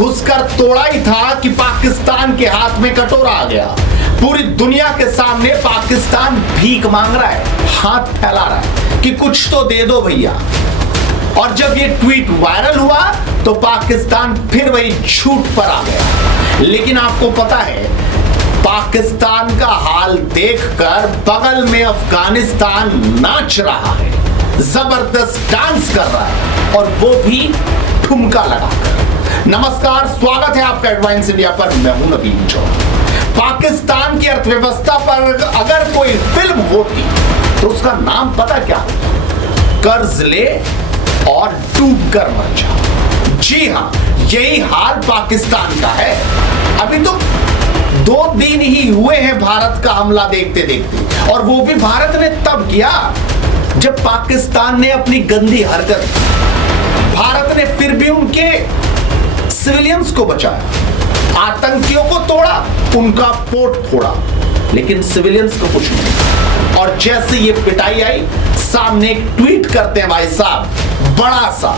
घुसकर तोड़ा ही था कि पाकिस्तान के हाथ में कटोरा आ गया। पूरी दुनिया के सामने पाकिस्तान भीख मांग रहा है, हाथ फैला रहा है कि कुछ तो दे दो भैया। और जब ये ट्वीट वायरल हुआ तो पाकिस्तान फिर वही झूठ पर आ गया। लेकिन आपको पता है, पाकिस्तान का हाल देखकर बगल में अफगानिस्तान नाच रहा है, जबरदस्त डांस कर रहा है, और वो भी ठुमका लगाकर। नमस्कार, स्वागत है आपका एडवांस इंडिया पर। मैं हूं नवीन चौहान। पाकिस्तान की अर्थव्यवस्था पर अगर कोई फिल्म होती तो उसका नाम पता क्या होता? कर्ज ले और डूब कर मर जा। जी हां, यही हाल पाकिस्तान का है। अभी तो 2 दिन ही हुए हैं भारत का हमला देखते देखते, और वो भी भारत ने तब किया जब पाकिस्तान ने अपनी गंदी हरकत, भारत ने फिर भी उनके सिविलियंस को बचाया, आतंकियों को तोड़ा, उनका पोट फोड़ा, लेकिन सिविलियंस को कुछ नहीं। और जैसे ये पिटाई आई, सामने एक ट्वीट करते हैं भाई साहब, बड़ा सा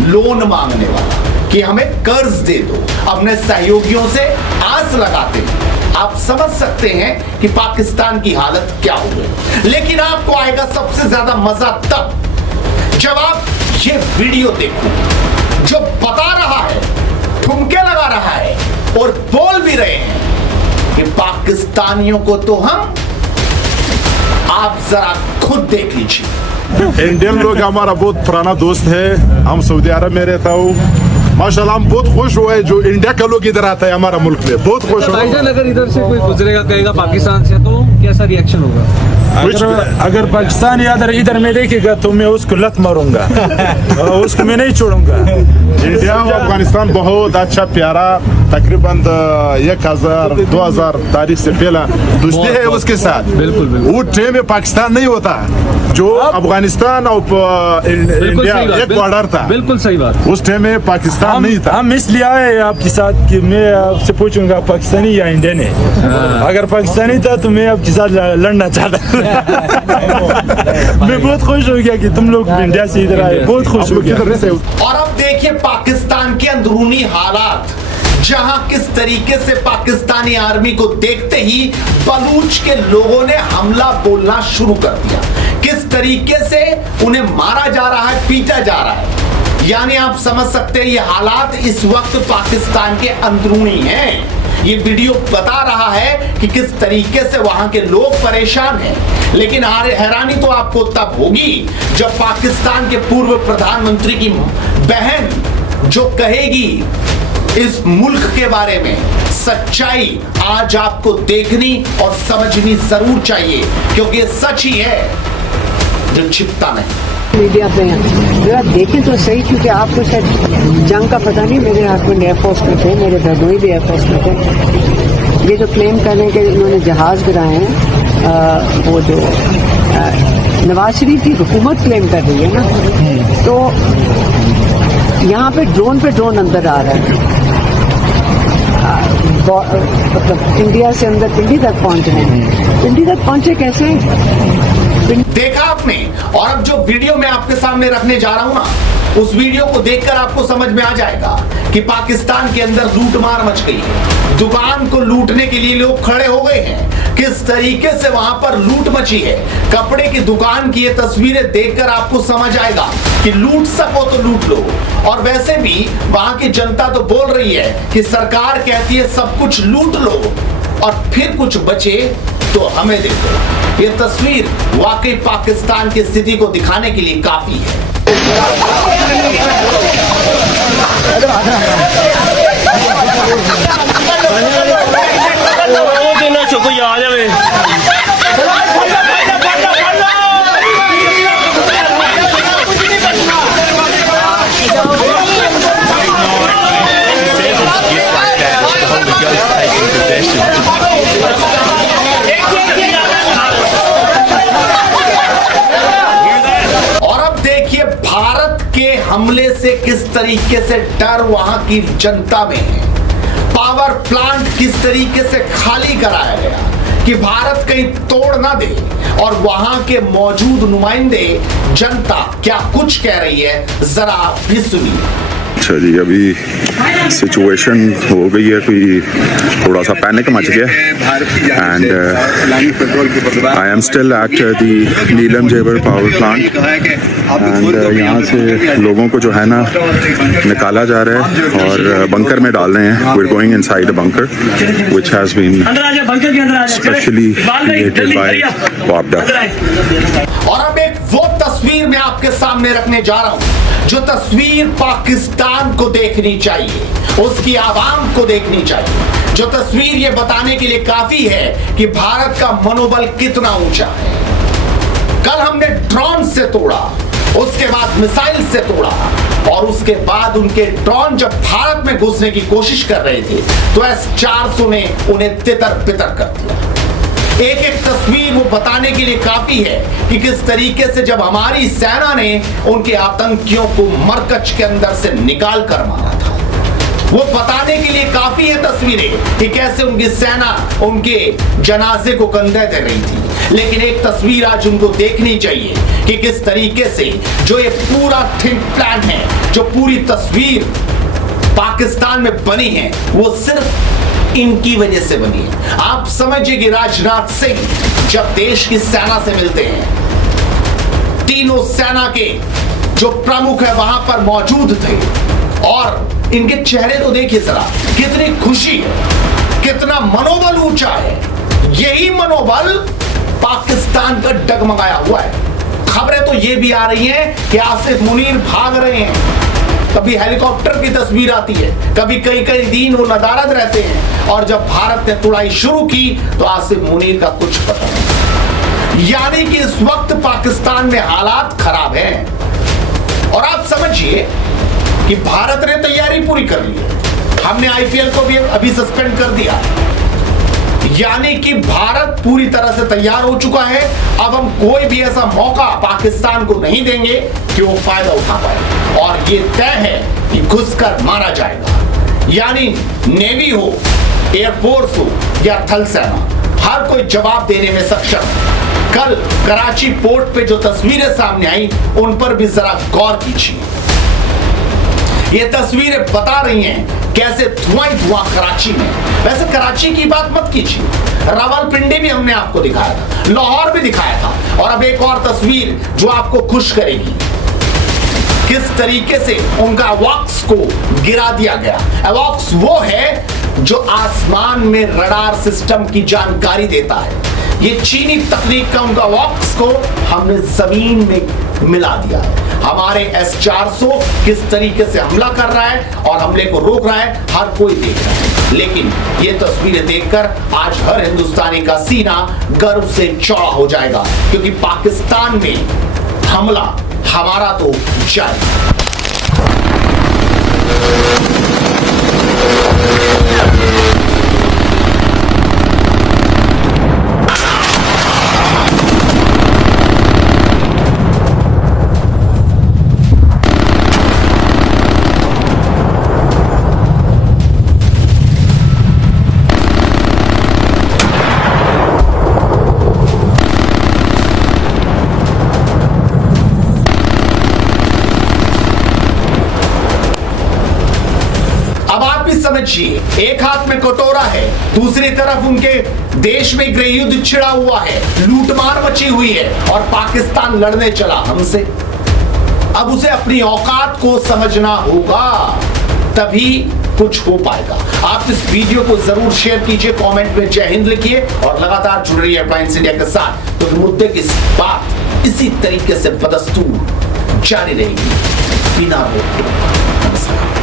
लोन मांगने वाला कि हमें कर्ज दे दो, अपने सहयोगियों से आस लगाते हैं। आप समझ सकते हैं कि पाकिस्तान की हालत क्या हो गई। लेकिन आपको आएगा सबसे ज्यादा मजा तब जब आप ये वीडियो देखो, जो बता रहा है, ठुमके लगा रहा है और बोल भी रहे हैं कि पाकिस्तानियों को तो हम, आप जरा खुद देख लीजिए। इंडियन लोग हमारा बहुत पुराना दोस्त है। हम सऊदी अरब में रहता हूँ। माशाल्लाह हम बहुत खुश हुए जो इंडिया का लोग इधर आता है हमारा मुल्क में, बहुत खुश हुए। अगर इधर से कोई गुजरेगा कहेगा पाकिस्तान से, तो कैसा रिएक्शन होगा? अगर पाकिस्तान इधर में देखेगा तो मैं उसको लत मारूंगा, उसको मैं नहीं छोड़ूंगा। इंडिया और अफगानिस्तान बहुत अच्छा प्यारा, तकरीबन 1000-2000 तारीख से पहला दोस्ती है उसके साथ। बिल्कुल वो टाइम में पाकिस्तान नहीं होता, जो अफगानिस्तान और इंडिया एक बॉर्डर था। बिल्कुल सही बात। उस टाइम में पाकिस्तान नहीं था। हम इसलिए आए आपके साथ कि मैं आपसे पूछूंगा पाकिस्तानी या इंडियन है। अगर पाकिस्तानी था तो मैं आपके साथ लड़ना चाहता। मैं बहुत खुश हो गया कि तुम लोग इंडिया से इधर आए, बहुत खुश हो गया। और अब देखिए पाकिस्तान के अंदरूनी हालात, जहां किस तरीके से पाकिस्तानी आर्मी को देखते ही बलूच के लोगों ने हमला बोलना शुरू कर दिया, किस तरीके से उन्हें मारा जा रहा है, पीटा जा रहा है। यानी आप समझ सकते हैं ये हालात इस वक्त पाकिस्तान के अंदरूनी हैं। ये वीडियो बता रहा है कि किस तरीके से वहां के लोग परेशान हैं। लेकिन हैरानी तो आपको तब होगी जब पाकिस्तान के पूर्व प्रधानमंत्री की बहन जो कहेगी इस मुल्क के बारे में सच्चाई, आज आपको देखनी और समझनी जरूर चाहिए, क्योंकि ये सच ही है जो छिपता नहीं। मीडिया पे हैं, जरा देखें तो सही, क्योंकि आपको शायद जंग का पता नहीं। मेरे हस्बैंड एयरफोर्स में थे, मेरे बहनोई भी एयरफोर्स में थे। ये जो क्लेम कर रहे हैं कि इन्होंने जहाज गिराए हैं, वो जो नवाज शरीफ की हुकूमत क्लेम कर रही है ना, तो यहाँ पे ड्रोन अंदर आ रहा है, मतलब इंडिया से अंदर पिंडी तक पहुँच रहे हैं। पिंडी तक पहुँचे कैसे? देखा आपने। और अब जो वीडियो मैं आपके सामने रखने जा रहा हूं ना, उस वीडियो को देखकर आपको समझ में आ जाएगा कि पाकिस्तान के अंदर लूटमार मच गई है। दुकान को लूटने के लिए लोग खड़े हो गए हैं, किस तरीके से वहां पर लूट मची है। कपड़े की दुकान की ये तस्वीरें देखकर आपको समझ आएगा कि लूट सको तो लूट लो। और वैसे भी वहां की जनता तो बोल रही है कि सरकार कहती है सब कुछ लूट लो और फिर कुछ बचे तो हमें दे दो। ये तस्वीर वाकई पाकिस्तान की स्थिति को दिखाने के लिए काफी है। हमले से किस तरीके से डर वहां की जनता में है। पावर प्लांट किस तरीके से खाली कराया गया कि भारत कहीं तोड़ ना दे, और वहां के मौजूद नुमाइंदे जनता क्या कुछ कह रही है, जरा आप भी सुनिए। अच्छा जी, अभी सिचुएशन हो गई है, कोई थोड़ा सा पैनिक मच गया and I am still at the Neelum Jhelum power plant and यहाँ से लोगों को जो है ना निकाला जा रहा है और बंकर में डाल रहे हैं. We are going inside a bunker which has been specially created by वापडा. और अब एक वो तस्वीर मैं आपके सामने रखने जा रहा हूं जो तस्वीर पाकिस्तान को देखनी चाहिए, उसकी आवाम को देखनी चाहिए, जो तस्वीर ये बताने के लिए काफी है कि भारत का मनोबल कितना ऊंचा है. कल हमने ड्रोन से तोड़ा, उसके बाद मिसाइल से तोड़ा और उसके बाद उनके ड्रोन जब भारत में घुसने की कोशिश कर रहे थे तो S-400 ने उन्हें तितर बितर कर दिया. एक एक तस्वीर वो बताने के लिए काफी है कि किस तरीके से जब हमारी सेना ने उनके आतंकियों को मरकज के अंदर से निकाल कर मारा था, वो बताने के लिए काफी है तस्वीरें कि कैसे उनकी सेना उनके जनाजे को कंधे दे रही थी. लेकिन एक तस्वीर आज उनको देखनी चाहिए कि किस तरीके से जो ये पूरा थिंक प्लान है, जो पूरी तस्वीर पाकिस्तान में बनी है, वो सिर्फ इनकी वजह से बनी है. आप समझिए कि राजनाथ सिंह जब देश की सेना से मिलते हैं, तीनों सेना के जो प्रमुख है वहां पर मौजूद थे और इनके चेहरे तो देखिए जरा, कितनी खुशी है, कितना मनोबल ऊंचा है. यही मनोबल पाकिस्तान का डगमगाया हुआ है. खबरें तो ये भी आ रही हैं कि आसिफ मुनीर भाग रहे हैं. कभी हेलीकॉप्टर की तस्वीर आती है, कभी कई कई दिन वो नदारद रहते हैं और जब भारत ने तुड़ाई शुरू की तो आसिफ मुनीर का कुछ पता नहीं. यानी कि इस वक्त पाकिस्तान में हालात खराब हैं. और आप समझिए कि भारत ने तैयारी पूरी कर ली है. हमने आईपीएल को भी अभी सस्पेंड कर दिया. यानी कि भारत पूरी तरह से तैयार हो चुका है. अब हम कोई भी ऐसा मौका पाकिस्तान को नहीं देंगे कि वो फायदा उठा पाए. और ये तय है कि घुसकर मारा जाएगा. यानी नेवी हो, एयरफोर्स हो या थल सेना, हर कोई जवाब देने में सक्षम है. कल कराची पोर्ट पे जो तस्वीरें सामने आई उन पर भी जरा गौर कीजिए. ये तस्वीरें बता रही हैं कैसे धुआं ही धुआं कराची में. वैसे कराची की बात मत कीजिए, रावलपिंडी भी हमने आपको दिखाया था, लाहौर भी दिखाया था. और अब एक और तस्वीर जो आपको खुश करेगी, किस तरीके से उनका अवॉक्स को गिरा दिया गया. अवॉक्स वो है जो आसमान में रडार सिस्टम की जानकारी देता है. ये चीनी तकनीक का उनका अवॉक्स को हमने जमीन में मिला दिया है. हमारे S-400 किस तरीके से हमला कर रहा है और हमले को रोक रहा है, हर कोई देख रहा है. लेकिन ये तस्वीरें देखकर आज हर हिंदुस्तानी का सीना गर्व से चौड़ा हो जाएगा, क्योंकि पाकिस्तान में हमला हमारा तो जाए. समझिए, एक हाथ में कटोरा है, दूसरी तरफ उनके देश में गृह युद्ध छिड़ा हुआ है, लूटमार मची हुई है और पाकिस्तान लड़ने चला हमसे. अब उसे अपनी औकात को समझना होगा, तभी कुछ हो पाएगा. आप इस वीडियो को जरूर शेयर कीजिए, कमेंट में जय हिंद लिखिए और लगातार जुड़ रहिए अप्लायंस इंडिया के साथ. तो मुद्दे की बात इसी तरीके से बदस्तूर जारी रहेगी बिना रोक टोक. नमस्कार.